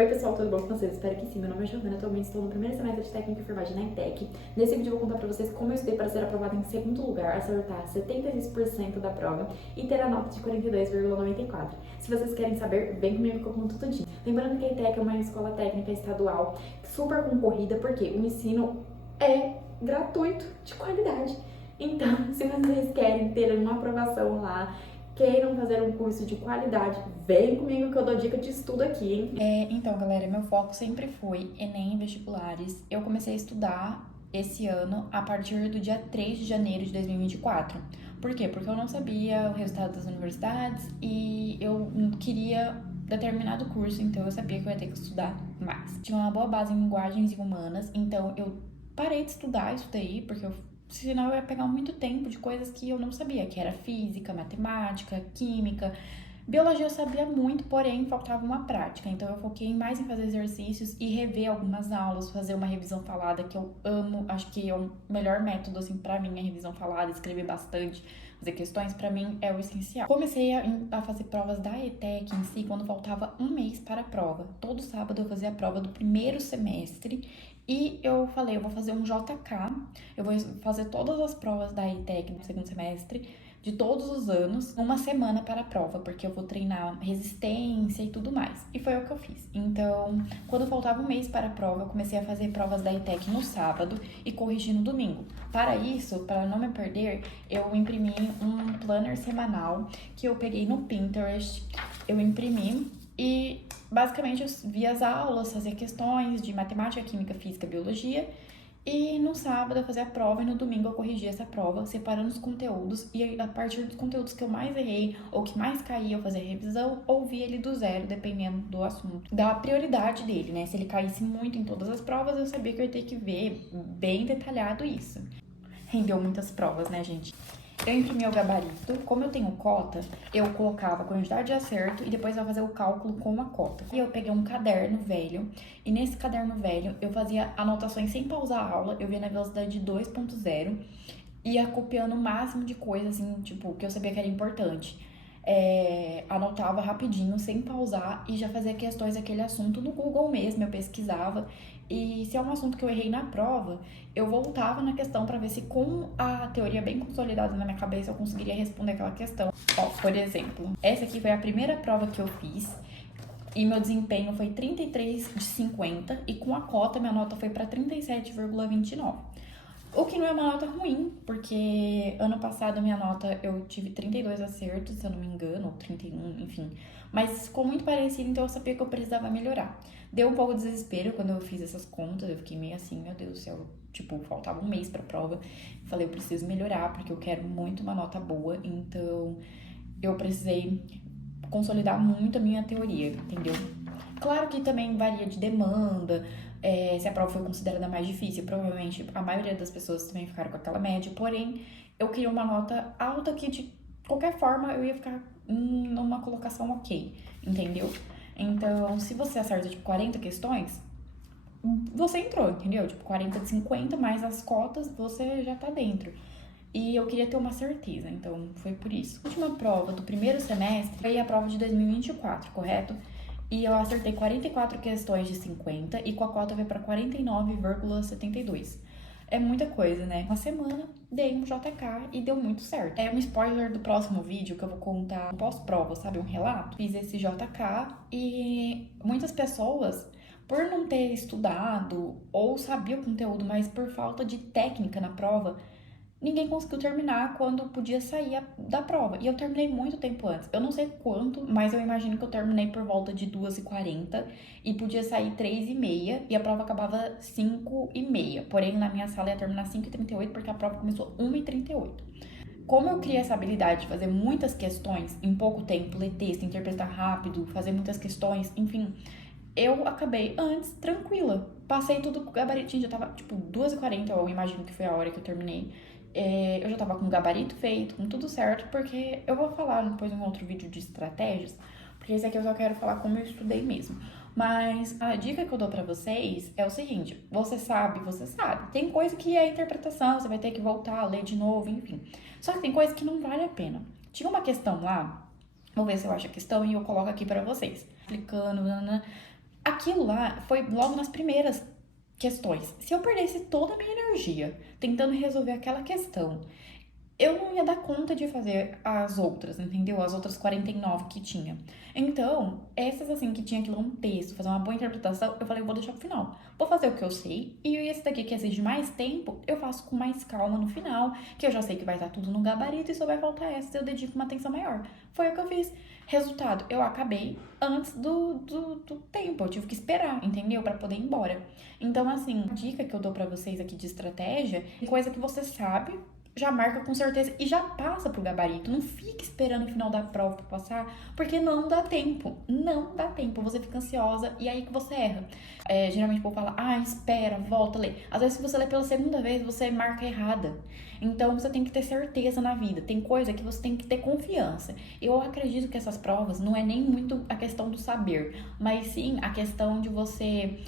Oi pessoal, tudo bom com vocês? Espero que sim. Meu nome é Giovana, atualmente estou no primeiro semestre de técnica e enfermagem na ETEC. Nesse vídeo eu vou contar pra vocês como eu estudei para ser aprovada em segundo lugar, acertar 76% da prova e ter a nota de 42,94. Se vocês querem saber, vem comigo que eu conto tudinho. Lembrando que a ETEC é uma escola técnica estadual super concorrida, porque o ensino é gratuito, de qualidade. Então, se vocês querem ter uma aprovação lá, queiram fazer um curso de qualidade, vem comigo que eu dou dica de estudo aqui, hein? Então, galera, meu foco sempre foi Enem e vestibulares. Eu comecei a estudar esse ano a partir do dia 3 de janeiro de 2024. Por quê? Porque eu não sabia o resultado das universidades e eu queria determinado curso, então eu sabia que eu ia ter que estudar mais. Tinha uma boa base em linguagens e humanas, então eu parei de estudar isso daí, porque senão eu ia pegar muito tempo de coisas que eu não sabia, que era física, matemática, química. Biologia eu sabia muito, porém faltava uma prática, então eu foquei mais em fazer exercícios e rever algumas aulas, fazer uma revisão falada, que eu amo, acho que é o melhor método, assim, pra mim, a revisão falada, escrever bastante, fazer questões, pra mim é o essencial. Comecei a fazer provas da ETEC em si quando faltava um mês para a prova. Todo sábado eu fazia a prova do primeiro semestre e eu falei, eu vou fazer um JK, eu vou fazer todas as provas da ETEC no segundo semestre, de todos os anos, uma semana para a prova, porque eu vou treinar resistência e tudo mais. E foi o que eu fiz. Então, quando faltava um mês para a prova, eu comecei a fazer provas da ETEC no sábado e corrigir no domingo. Para isso, para não me perder, eu imprimi um planner semanal que eu peguei no Pinterest, eu imprimi e basicamente eu via as aulas, fazia questões de matemática, química, física, biologia. E no sábado eu fazia a prova e no domingo eu corrigia essa prova, separando os conteúdos. E a partir dos conteúdos que eu mais errei ou que mais caía, eu fazia revisão ou via ele do zero, dependendo do assunto. Da prioridade dele, né? Se ele caísse muito em todas as provas, eu sabia que eu ia ter que ver bem detalhado isso. Rendeu muitas provas, né, gente? Eu imprimi o gabarito. Como eu tenho cota, eu colocava a quantidade de acerto e depois eu ia fazer o cálculo com a cota. E eu peguei um caderno velho, e nesse caderno velho eu fazia anotações sem pausar a aula, eu via na velocidade de 2.0, ia copiando o máximo de coisa, assim, tipo, que eu sabia que era importante. Anotava rapidinho, sem pausar, e já fazia questões daquele assunto no Google mesmo, eu pesquisava. E se é um assunto que eu errei na prova, eu voltava na questão para ver se com a teoria bem consolidada na minha cabeça eu conseguiria responder aquela questão. Ó, por exemplo, essa aqui foi a primeira prova que eu fiz e meu desempenho foi 33 de 50 e com a cota minha nota foi para 37,29. O que não é uma nota ruim, porque ano passado minha nota eu tive 32 acertos, se eu não me engano, ou 31, enfim. Mas ficou muito parecido, então eu sabia que eu precisava melhorar. Deu um pouco de desespero quando eu fiz essas contas, eu fiquei meio assim, meu Deus do céu, tipo, faltava um mês pra prova. Falei, eu preciso melhorar, porque eu quero muito uma nota boa, então eu precisei consolidar muito a minha teoria, entendeu? Claro que também varia de demanda, se a prova foi considerada mais difícil, provavelmente a maioria das pessoas também ficaram com aquela média, porém, eu queria uma nota alta que de qualquer forma eu ia ficar numa colocação ok, entendeu? Então, se você acerta, tipo, 40 questões, você entrou, entendeu? Tipo, 40 de 50, mais as cotas, você já tá dentro. E eu queria ter uma certeza, então foi por isso. A última prova do primeiro semestre foi a prova de 2024, correto? E eu acertei 44 questões de 50 e com a cota veio para 49,72. É muita coisa, né? Uma semana dei um JK e deu muito certo. É um spoiler do próximo vídeo que eu vou contar pós-prova, sabe? Um relato. Fiz esse JK e muitas pessoas, por não ter estudado ou sabia o conteúdo, mas por falta de técnica na prova, ninguém conseguiu terminar quando podia sair da prova. E eu terminei muito tempo antes. Eu não sei quanto, mas eu imagino que eu terminei por volta de 2h40 e podia sair 3h30 e a prova acabava 5h30. Porém, na minha sala ia terminar 5h38 porque a prova começou 1h38. Como eu criei essa habilidade de fazer muitas questões em pouco tempo, ler texto, interpretar rápido, fazer muitas questões, enfim, eu acabei antes tranquila. Passei tudo com o gabaritinho, já tava tipo 2h40, eu imagino que foi a hora que eu terminei. Eu já tava com o gabarito feito, com tudo certo, porque eu vou falar depois em um outro vídeo de estratégias, porque esse aqui eu só quero falar como eu estudei mesmo. Mas a dica que eu dou pra vocês é o seguinte: você sabe. Tem coisa que é interpretação, você vai ter que voltar, ler de novo, enfim. Só que tem coisa que não vale a pena. Tinha uma questão lá, vou ver se eu acho a questão e eu coloco aqui pra vocês. Explicando, Aquilo lá foi logo nas primeiras questões. Se eu perdesse toda a minha energia tentando resolver aquela questão, eu não ia dar conta de fazer as outras, entendeu? As outras 49 que tinha. Então, essas assim que tinha que ler um texto, fazer uma boa interpretação, eu falei, eu vou deixar pro final. Vou fazer o que eu sei, e esse daqui que exige mais tempo, eu faço com mais calma no final, que eu já sei que vai estar tudo no gabarito e só vai faltar essa, eu dedico uma atenção maior. Foi o que eu fiz. Resultado, eu acabei antes do tempo, eu tive que esperar, entendeu? Pra poder ir embora. Então, assim, a dica que eu dou pra vocês aqui de estratégia, é coisa que você sabe, já marca com certeza e já passa pro gabarito. Não fique esperando o final da prova pra passar, porque não dá tempo. Não dá tempo. Você fica ansiosa e aí que você erra. Geralmente o povo fala, espera, volta, lê. Às vezes, se você lê pela segunda vez, você marca errada. Então, você tem que ter certeza na vida. Tem coisa que você tem que ter confiança. Eu acredito que essas provas não é nem muito a questão do saber, mas sim a questão de você...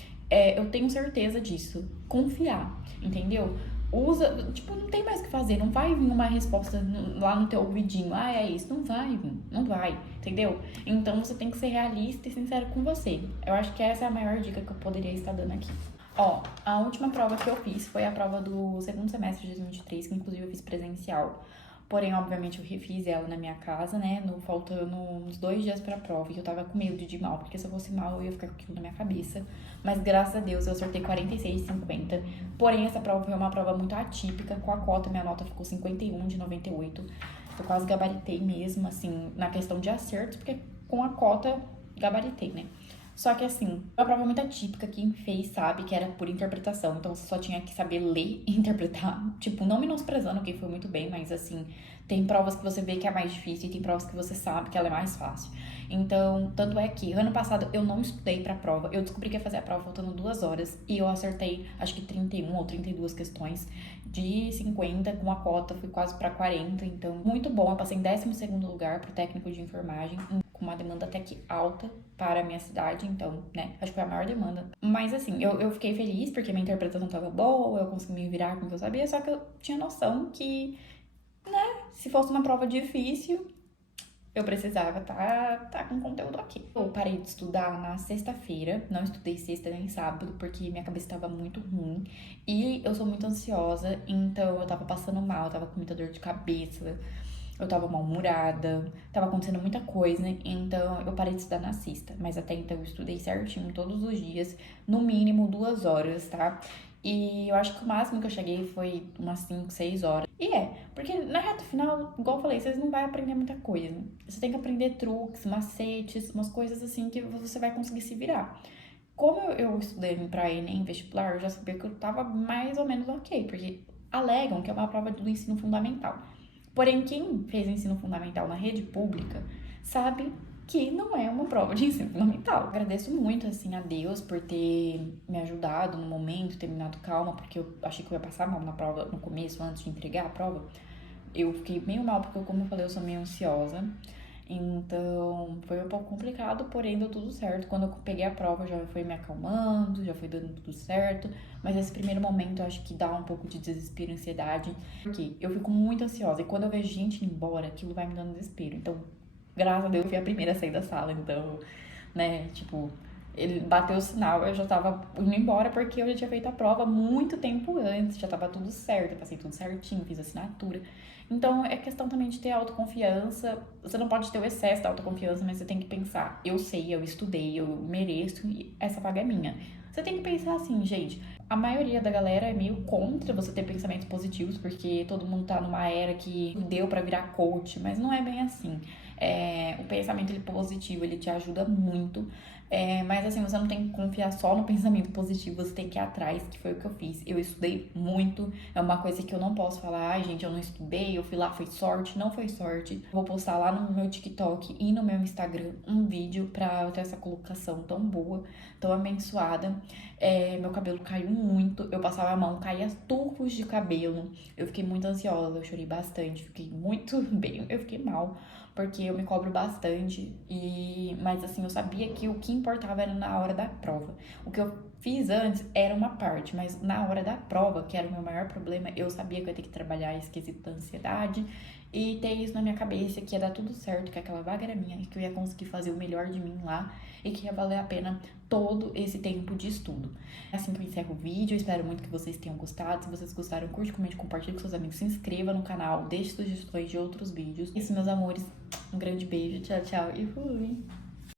eu tenho certeza disso. Confiar, entendeu? Usa, tipo, não tem mais o que fazer, não vai vir uma resposta lá no teu ouvidinho, é isso, não vai vir, não vai, entendeu? Então você tem que ser realista e sincero com você. Eu acho que essa é a maior dica que eu poderia estar dando aqui. Ó, a última prova que eu fiz foi a prova do segundo semestre de 2023, que inclusive eu fiz presencial. Porém, obviamente, eu refiz ela na minha casa, né? Faltando uns 2 dias pra prova. E eu tava com medo de ir mal, porque se eu fosse mal, eu ia ficar com aquilo na minha cabeça. Mas graças a Deus eu acertei 46,50. Porém, essa prova foi uma prova muito atípica. Com a cota, minha nota ficou 51 de 98. Eu quase gabaritei mesmo, assim, na questão de acertos, porque com a cota gabaritei, né? Só que assim, uma prova muito atípica, quem fez sabe que era por interpretação, então você só tinha que saber ler e interpretar, tipo, não menosprezando quem foi muito bem, mas assim, tem provas que você vê que é mais difícil e tem provas que você sabe que ela é mais fácil. Então, tanto é que ano passado eu não estudei pra prova, eu descobri que ia fazer a prova faltando 2 horas e eu acertei acho que 31 ou 32 questões de 50, com a cota fui quase pra 40, então muito bom, eu passei em 12º lugar pro técnico de enfermagem, com uma demanda até que alta para a minha cidade, então, né, acho que foi a maior demanda. Mas assim, eu fiquei feliz porque minha interpretação tava boa, eu consegui me virar com o que eu sabia, só que eu tinha noção que, né, se fosse uma prova difícil, eu precisava tá com conteúdo aqui. Eu parei de estudar na sexta-feira, não estudei sexta nem sábado, porque minha cabeça estava muito ruim. E eu sou muito ansiosa, então eu tava passando mal, eu tava com muita dor de cabeça, eu tava mal-humorada, tava acontecendo muita coisa, né? Então eu parei de estudar na sexta. Mas até então eu estudei certinho todos os dias, no mínimo 2 horas, tá? E eu acho que o máximo que eu cheguei foi umas 5, 6 horas. E porque na reta final, igual eu falei, vocês não vão aprender muita coisa. Você tem que aprender truques, macetes, umas coisas assim que você vai conseguir se virar. Como eu estudei pra Enem vestibular, eu já sabia que eu tava mais ou menos ok, porque alegam que é uma prova do ensino fundamental. Porém, quem fez ensino fundamental na rede pública sabe que não é uma prova de ensino fundamental. Agradeço muito, assim, a Deus por ter me ajudado no momento, ter me dado calma, porque eu achei que eu ia passar mal na prova no começo, antes de entregar a prova. Eu fiquei meio mal, porque, como eu falei, eu sou meio ansiosa. Então, foi um pouco complicado, porém deu tudo certo. Quando eu peguei a prova, já foi me acalmando, já foi dando tudo certo. Mas esse primeiro momento, eu acho que dá um pouco de desespero e ansiedade, porque eu fico muito ansiosa. E quando eu vejo gente indo embora, aquilo vai me dando desespero. Então, graças a Deus, eu fui a primeira a sair da sala. Então, né, tipo, ele bateu o sinal, eu já tava indo embora, porque eu já tinha feito a prova muito tempo antes, já tava tudo certo, eu passei tudo certinho, fiz assinatura. Então, é questão também de ter autoconfiança. Você não pode ter o excesso da autoconfiança, mas você tem que pensar, eu sei, eu estudei, eu mereço e essa vaga é minha. Você tem que pensar assim, gente, a maioria da galera é meio contra você ter pensamentos positivos, porque todo mundo tá numa era que deu pra virar coach, mas não é bem assim. O pensamento positivo, ele te ajuda muito. Mas assim, você não tem que confiar só no pensamento positivo, você tem que ir atrás, que foi o que eu fiz. Eu estudei muito, é uma coisa que eu não posso falar, gente, eu não estudei, eu fui lá, foi sorte, não foi sorte. Vou postar lá no meu TikTok e no meu Instagram um vídeo pra eu ter essa colocação tão boa, tão abençoada. Meu cabelo caiu muito, eu passava a mão, caía tufos de cabelo. Eu fiquei muito ansiosa, eu chorei bastante, fiquei muito bem, eu fiquei mal, porque eu me cobro bastante, mas assim, eu sabia que o que importava era na hora da prova. O que eu fiz antes era uma parte, mas na hora da prova, que era o meu maior problema, eu sabia que eu ia ter que trabalhar esse quesito da ansiedade e ter isso na minha cabeça, que ia dar tudo certo, que aquela vaga era minha, e que eu ia conseguir fazer o melhor de mim lá, e que ia valer a pena todo esse tempo de estudo. É assim que eu encerro o vídeo, eu espero muito que vocês tenham gostado. Se vocês gostaram, curte, comente, compartilhe com seus amigos, se inscreva no canal, deixe sugestões de outros vídeos. Isso, meus amores, um grande beijo, tchau, tchau e fui!